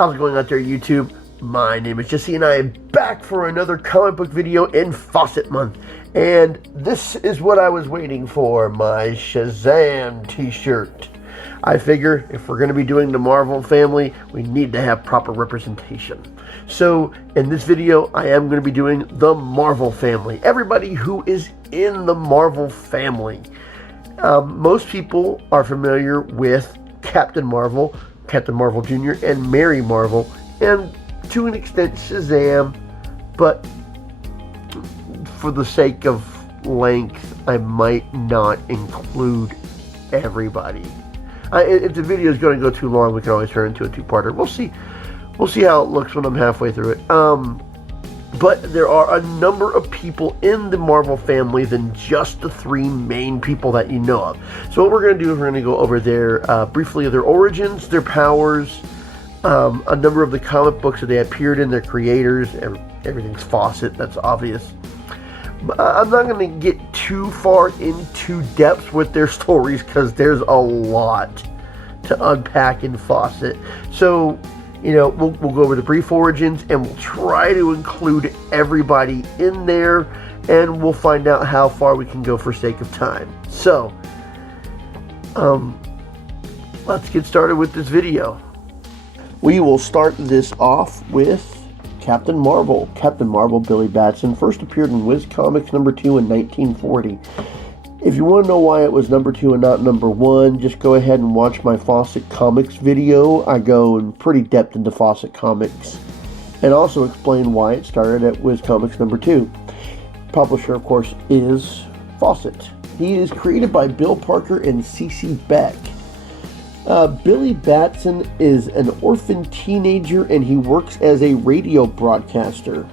How's it going out there, YouTube? My name is Jesse, and I am back for another comic book video in Fawcett month. And this is what I was waiting for, my Shazam t-shirt. I figure if we're going to be doing the Marvel family, we need to have proper representation. So, in this video, I am going to be doing the Marvel family. Everybody who is in the Marvel family. Most people are familiar with Captain Marvel Jr., and Mary Marvel, and to an extent Shazam, but for the sake of length, I might not include everybody. If the video is going to go too long, we can always turn it into a two-parter. We'll see how it looks when I'm halfway through it. But there are a number of people in the Marvel family than just the three main people that you know of. So what we're going to do is we're going to go over briefly their origins, their powers, a number of the comic books that they appeared in, their creators. Everything's Fawcett, that's obvious. I'm not going to get too far into depth with their stories because there's a lot to unpack in Fawcett. So, you know, we'll go over the brief origins, and we'll try to include everybody in there, and we'll find out how far we can go for sake of time. So, let's get started with this video. We will start this off with Captain Marvel. Captain Marvel, Billy Batson, first appeared in Whiz Comics number 2 in 1940. If you want to know why it was number 2 and not number 1, just go ahead and watch my Fawcett Comics video. I go in pretty depth into Fawcett Comics and also explain why it started at Whiz Comics number 2. Publisher, of course, is Fawcett. He is created by Bill Parker and C.C. Beck. Billy Batson is an orphan teenager, and he works as a radio broadcaster.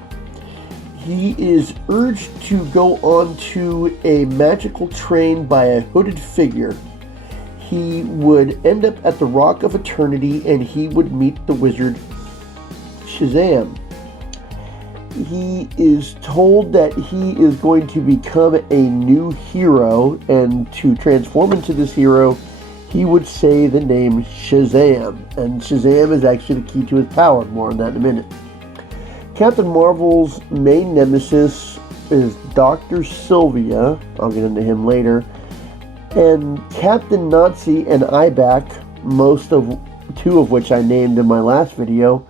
He is urged to go onto a magical train by a hooded figure. He would end up at the Rock of Eternity, and he would meet the wizard Shazam. He is told that he is going to become a new hero, and to transform into this hero, he would say the name Shazam, and Shazam is actually the key to his power. More on that in a minute. Captain Marvel's main nemesis is Dr. Sylvia. I'll get into him later. And Captain Nazi and Ibac, two of which I named in my last video.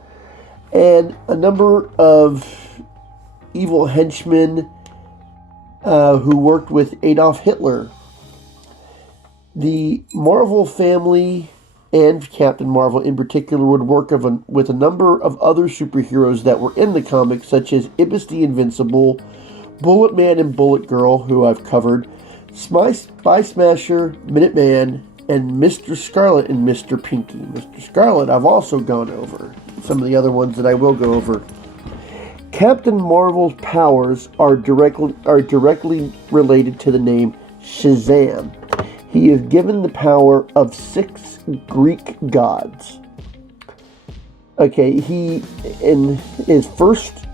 And a number of evil henchmen who worked with Adolf Hitler. The Marvel family, and Captain Marvel in particular, would work with a number of other superheroes that were in the comics, such as Ibis the Invincible, Bullet Man and Bullet Girl, who I've covered, Spy Smasher, Minuteman, and Mr. Scarlet and Mr. Pinky. Mr. Scarlet I've also gone over. Some of the other ones that I will go over. Captain Marvel's powers are directly related to the name Shazam. He is given the power of 6 Greek gods. Okay, he, in his first,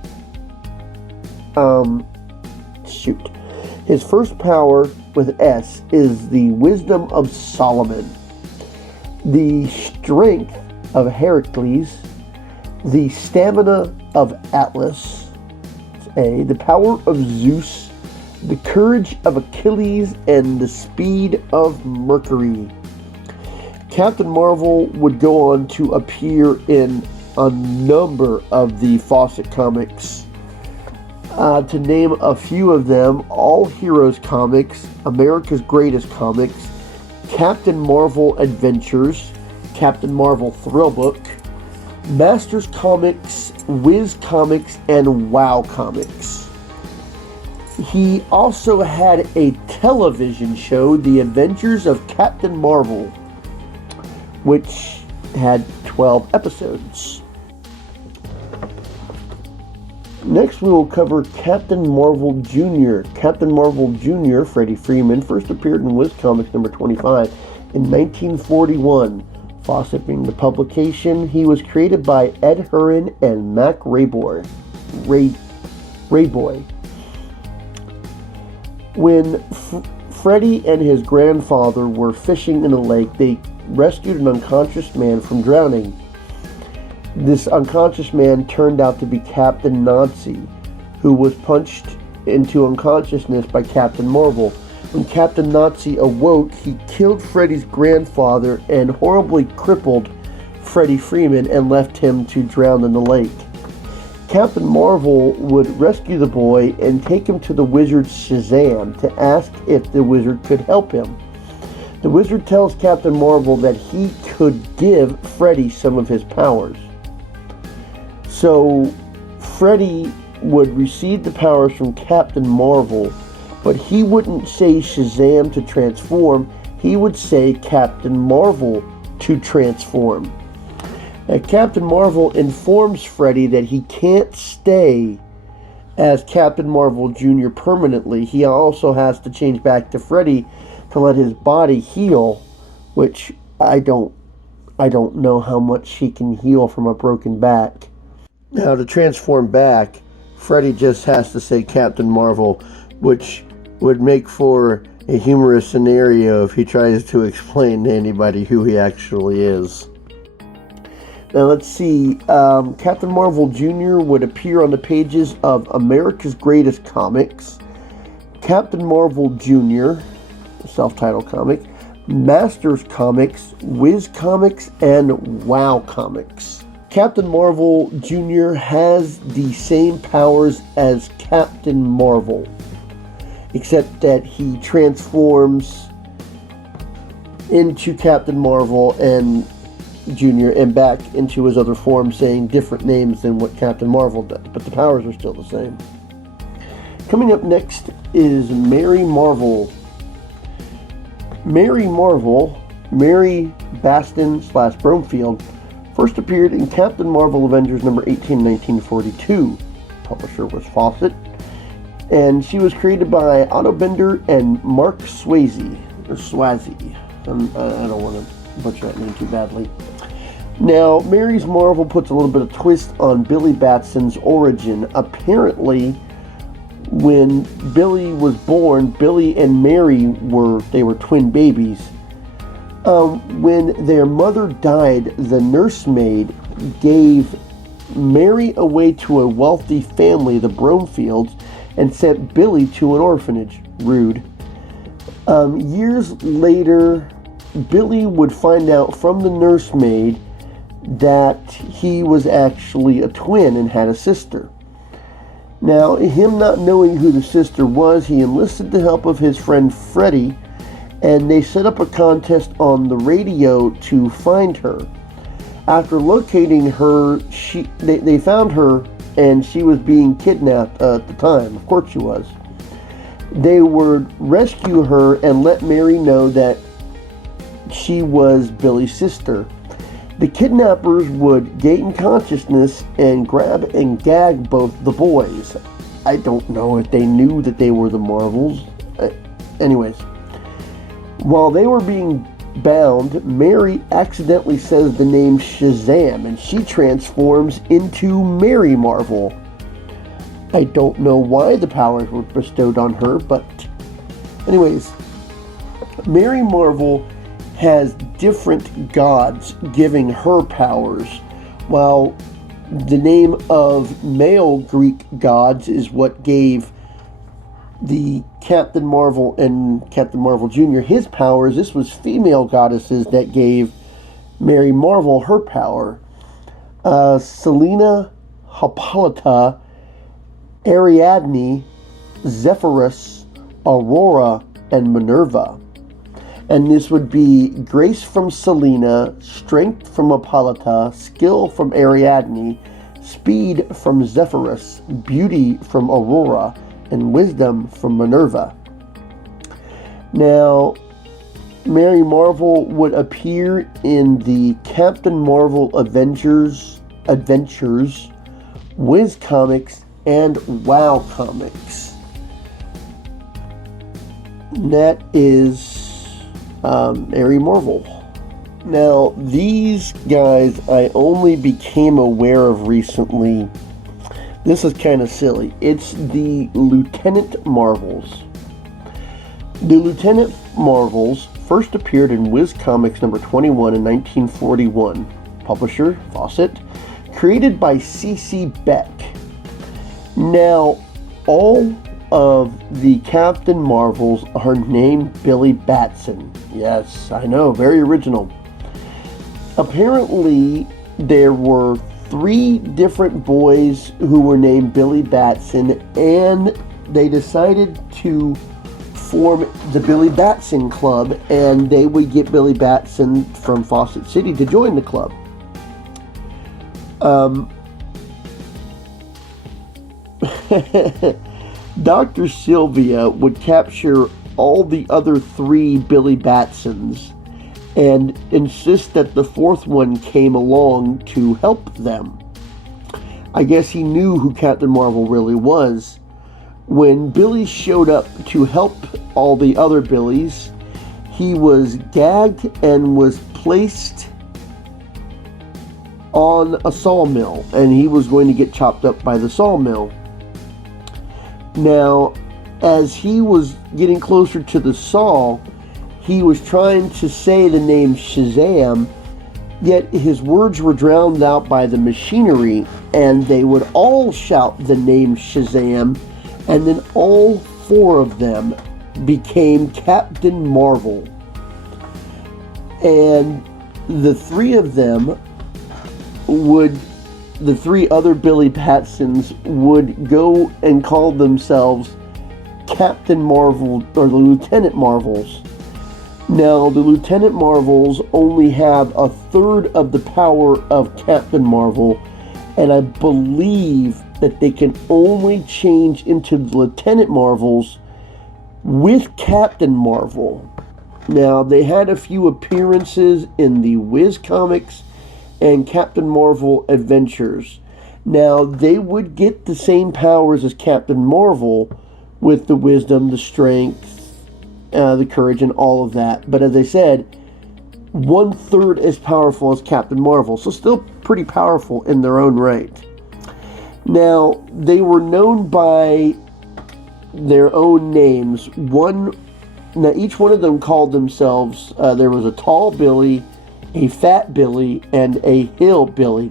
his first power with S is the wisdom of Solomon, the strength of Heracles, the stamina of Atlas, A, the power of Zeus, the courage of Achilles, and the speed of Mercury. Captain Marvel would go on to appear in a number of the Fawcett comics. To name a few of them: All Heroes Comics, America's Greatest Comics, Captain Marvel Adventures, Captain Marvel Thrill Book, Masters Comics, Whiz Comics, and WOW Comics. He also had a television show, The Adventures of Captain Marvel, which had 12 episodes. Next, we will cover Captain Marvel Jr. Captain Marvel Jr., Freddie Freeman, first appeared in Whiz Comics number 25 in 1941. Fawcett being the publication. He was created by Ed Hurin and Mac Rayboy. When Freddie and his grandfather were fishing in a lake, they rescued an unconscious man from drowning. This unconscious man turned out to be Captain Nazi, who was punched into unconsciousness by Captain Marvel. When Captain Nazi awoke, he killed Freddy's grandfather and horribly crippled Freddy Freeman and left him to drown in the lake. Captain Marvel would rescue the boy and take him to the wizard Shazam to ask if the wizard could help him. The wizard tells Captain Marvel that he could give Freddy some of his powers. So Freddy would receive the powers from Captain Marvel, but he wouldn't say Shazam to transform. He would say Captain Marvel to transform. Captain Marvel informs Freddy that he can't stay as Captain Marvel Jr. permanently. He also has to change back to Freddy to let his body heal, which I don't know how much he can heal from a broken back. Now, to transform back, Freddy just has to say Captain Marvel, which would make for a humorous scenario if he tries to explain to anybody who he actually is. Now let's see, Captain Marvel Jr. would appear on the pages of America's Greatest Comics, Captain Marvel Jr., self-titled comic, Masters Comics, Wiz Comics, and WOW Comics. Captain Marvel Jr. has the same powers as Captain Marvel, except that he transforms into Captain Marvel and Jr. and back into his other form, saying different names than what Captain Marvel did, but the powers are still the same. Coming up next is Mary Marvel. Mary Marvel, Mary Baston/Bromfield, first appeared in Captain Marvel Avengers number 18, 1942. Publisher was Fawcett, and she was created by Otto Bender and Mark Swayze. I don't want to butcher that name too badly. Now, Mary's Marvel puts a little bit of twist on Billy Batson's origin. Apparently, when Billy was born, Billy and Mary were twin babies. When their mother died, the nursemaid gave Mary away to a wealthy family, the Bromfields, and sent Billy to an orphanage. Rude. Years later, Billy would find out from the nursemaid that he was actually a twin and had a sister. Now, him not knowing who the sister was, he enlisted the help of his friend Freddy, and they set up a contest on the radio to find her. After locating her, they found her, and she was being kidnapped at the time. Of course she was. They would rescue her and let Mary know that she was Billy's sister. The kidnappers would gain consciousness and grab and gag both the boys. I don't know if they knew that they were the Marvels. Anyways, while they were being bound, Mary accidentally says the name Shazam, and she transforms into Mary Marvel. I don't know why the powers were bestowed on her, but anyways, Mary Marvel has different gods giving her powers, while the name of male Greek gods is what gave the Captain Marvel and Captain Marvel Jr. his powers. This was female goddesses that gave Mary Marvel her power. Selena, Hippolyta, Ariadne, Zephyrus, Aurora, and Minerva. And this would be grace from Selena, strength from Hippolyta, skill from Ariadne, speed from Zephyrus, beauty from Aurora, and wisdom from Minerva. Now, Mary Marvel would appear in the Captain Marvel Adventures, Wiz Comics, and WOW Comics. And that is Mary Marvel. Now, these guys I only became aware of recently. This is kind of silly. It's the Lieutenant Marvels. The Lieutenant Marvels first appeared in Wiz Comics number 21 in 1941. Publisher, Fawcett. created by C.C. Beck. Now, all of the Captain Marvels are named Billy Batson. Yes, I know, very original. Apparently, there were 3 different boys who were named Billy Batson, and they decided to form the Billy Batson Club, and they would get Billy Batson from Fawcett City to join the club. Dr. Sylvia would capture all the other 3 Billy Batsons and insist that the 4th one came along to help them. I guess he knew who Captain Marvel really was. When Billy showed up to help all the other Billies, he was gagged and was placed on a sawmill, and he was going to get chopped up by the sawmill. Now, as he was getting closer to the saw, he was trying to say the name Shazam, yet his words were drowned out by the machinery, and they would all shout the name Shazam, and then all 4 of them became Captain Marvel. And the 3 of them the 3 other Billy Batsons would go and call themselves Captain Marvel, or the Lieutenant Marvels. Now, the Lieutenant Marvels only have a third of the power of Captain Marvel, and I believe that they can only change into the Lieutenant Marvels with Captain Marvel. Now, they had a few appearances in the Wiz Comics and Captain Marvel Adventures. Now, they would get the same powers as Captain Marvel with the wisdom, the strength, the courage, and all of that. But as I said, 1/3 as powerful as Captain Marvel. So still pretty powerful in their own right. Now, they were known by their own names. Now, each one of them called themselves, there was a tall Billy, a fat Billy, and a hillbilly.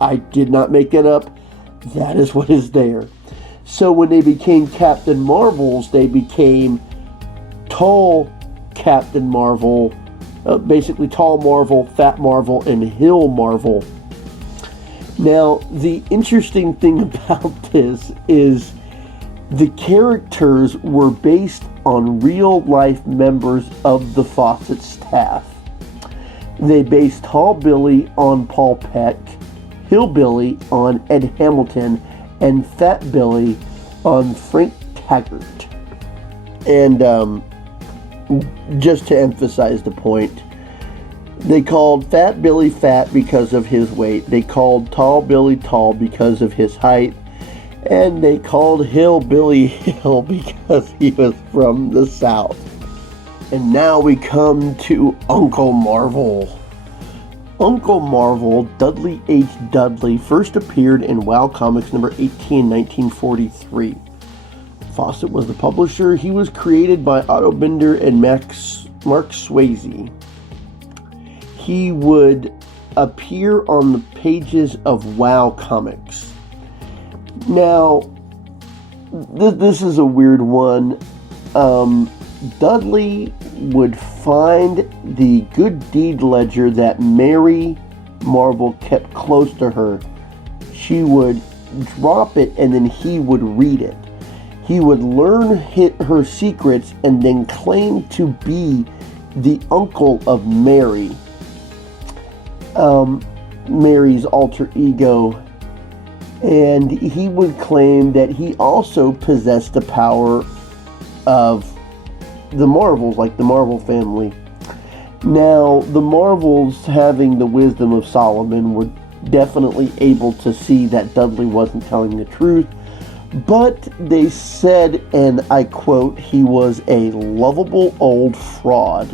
I did not make that up. That is what is there. So when they became Captain Marvels, they became Tall Captain Marvel, basically Tall Marvel, Fat Marvel, and Hill Marvel. Now, the interesting thing about this is the characters were based on real-life members of the Fawcett staff. They based Tall Billy on Paul Peck, Hillbilly on Ed Hamilton, and Fat Billy on Frank Taggart. And just to emphasize the point, they called Fat Billy fat because of his weight. They called Tall Billy tall because of his height. And they called Hillbilly Hill because he was from the South. And now we come to Uncle Marvel. Uncle Marvel, Dudley H. Dudley, first appeared in WOW Comics number 18, 1943. Fawcett was the publisher. He was created by Otto Binder and Mark Swayze. He would appear on the pages of WOW Comics. Now, this is a weird one. Dudley would find the good deed ledger that Mary Marvel kept close to her. She would drop it and then he would read it. He would learn her secrets and then claim to be the uncle of Mary. Mary's alter ego. And he would claim that he also possessed the power of the Marvels, like the Marvel family. Now, the Marvels, having the wisdom of Solomon, were definitely able to see that Dudley wasn't telling the truth, but they said, and I quote, he was a lovable old fraud.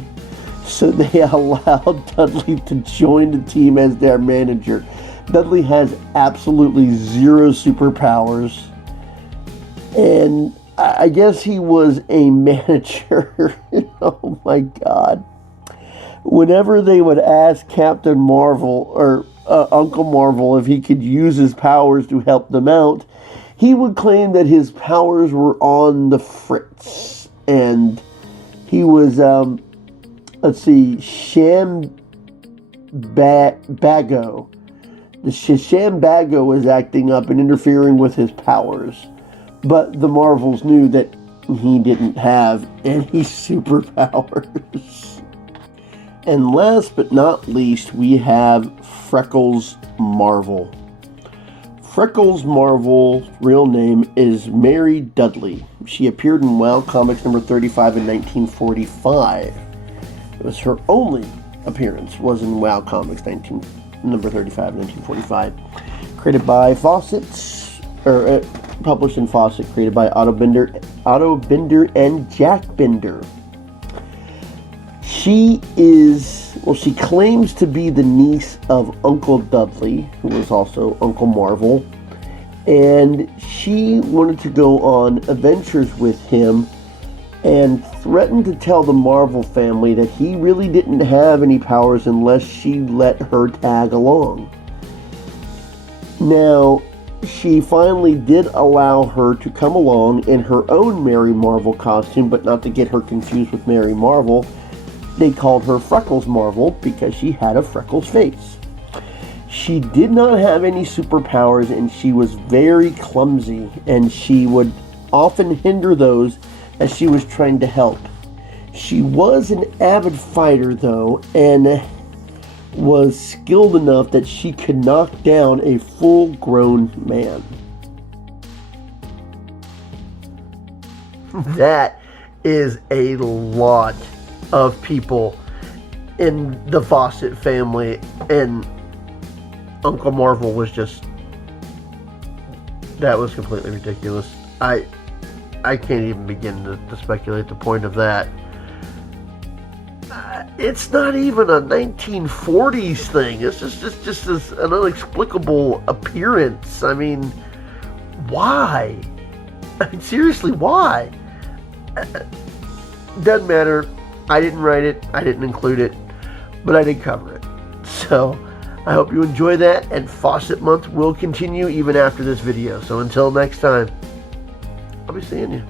So they allowed Dudley to join the team as their manager. Dudley has absolutely zero superpowers, and I guess he was a manager. Oh my God. Whenever they would ask Captain Marvel, or Uncle Marvel if he could use his powers to help them out, he would claim that his powers were on the fritz. And he was, let's see, Shambago. The Shambago was acting up and interfering with his powers. But the Marvels knew that he didn't have any superpowers. And last but not least, we have Freckles Marvel. Freckles Marvel's real name is Mary Dudley. She appeared in WOW Comics number 35 in 1945. It was her only appearance, was in WOW Comics number 35 in 1945. Created by Fawcett, published in Fawcett, created by Otto Binder and Jack Binder. She claims to be the niece of Uncle Dudley, who was also Uncle Marvel, and she wanted to go on adventures with him and threatened to tell the Marvel family that he really didn't have any powers unless she let her tag along. Now, she finally did allow her to come along in her own Mary Marvel costume, but not to get her confused with Mary Marvel. They called her Freckles Marvel because she had a freckles face. She did not have any superpowers, and she was very clumsy, and she would often hinder those as she was trying to help. She was an avid fighter, though, and was skilled enough that she could knock down a full-grown man. That is a lot of people in the Fawcett family, and Uncle Marvel was just, that was completely ridiculous. I can't even begin to speculate the point of that. It's not even a 1940s thing. It's just an inexplicable appearance. I mean, why? I mean, seriously, why? Doesn't matter. I didn't write it, I didn't include it, but I did cover it. So, I hope you enjoy that, and Fawcett Month will continue even after this video. So until next time, I'll be seeing you.